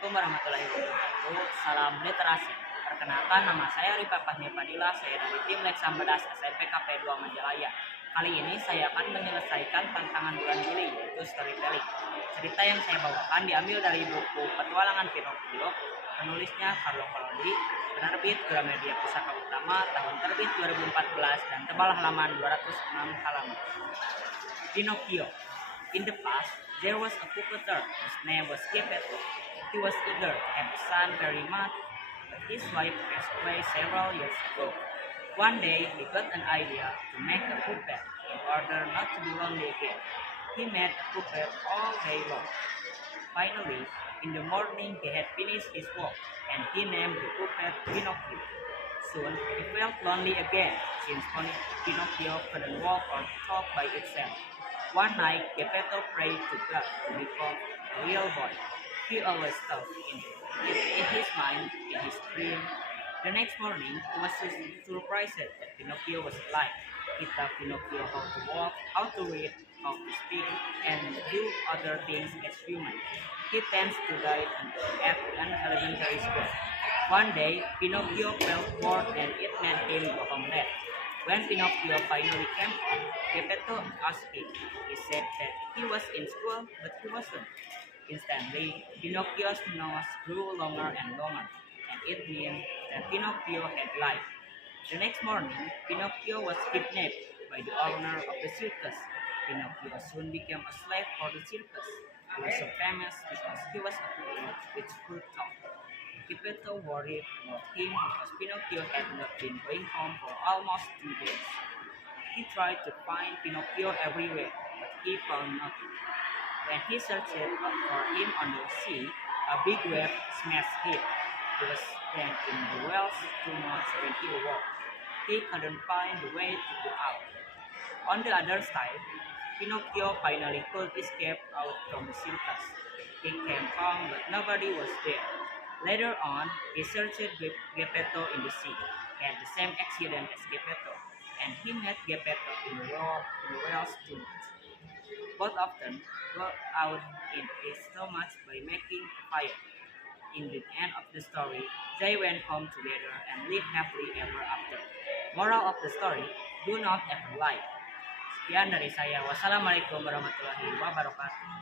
Assalamualaikum warahmatullahi wabarakatuh. Salam literasi. Perkenalkan, nama saya Rifa Fahmi Fadila. Saya dari tim Lek 11 SMP KP 2 Majalaya. Kali ini saya akan menyelesaikan tantangan bulan Juli, yaitu storytelling. Cerita yang saya bawakan diambil dari buku Petualangan Pinocchio, penulisnya Carlo Collodi, penerbit Gramedia Pusaka Utama, tahun terbit 2014 dan tebal halaman 206 halaman. Pinocchio. In the past, there was a puppeteer whose name was Geppetto. He was eager to have a son very much, but his wife passed away several years ago. One day, he got an idea to make a puppet in order not to be lonely again. He made a puppet all day long. Finally, in the morning, he had finished his work, and he named the puppet Pinocchio. Soon, he felt lonely again, since Pinocchio couldn't walk or talk by itself. One night, Geppetto prayed to God to become a real boy. He always thought in his mind, in his dream. The next morning, he was surprised that Pinocchio was alive. He taught Pinocchio how to walk, how to read, how to speak, and do other things as human. He tends to die at an elementary school. One day, Pinocchio felt bored and it made him go home late. When Pinocchio finally came home, Geppetto asked him. He said that he was in school, but he wasn't. Instantly, Pinocchio's nose grew longer and longer, and it meant that Pinocchio had life. The next morning, Pinocchio was kidnapped by the owner of the circus. Pinocchio soon became a slave for the circus. He was so famous because he was a puppet with fruit talk. Geppetto worried about him because Pinocchio had not been going home for almost 2 days. He tried to find Pinocchio everywhere, but he found nothing. When he searched for him on the sea, a big wave smashed him. He was then in the wells 2 months when he awoke. He couldn't find the way to go out. On the other side, Pinocchio finally could escape out from the circus. He came home, but nobody was there. Later on, he searched Geppetto in the sea. He had the same accident as Geppetto, and he met Geppetto in the wells 2 months. Both of them got out in his stomach by making a fire. In the end of the story, they went home together and lived happily ever after. Moral of the story, do not ever lie. Sekian dari saya. Wassalamualaikum warahmatullahi wabarakatuh.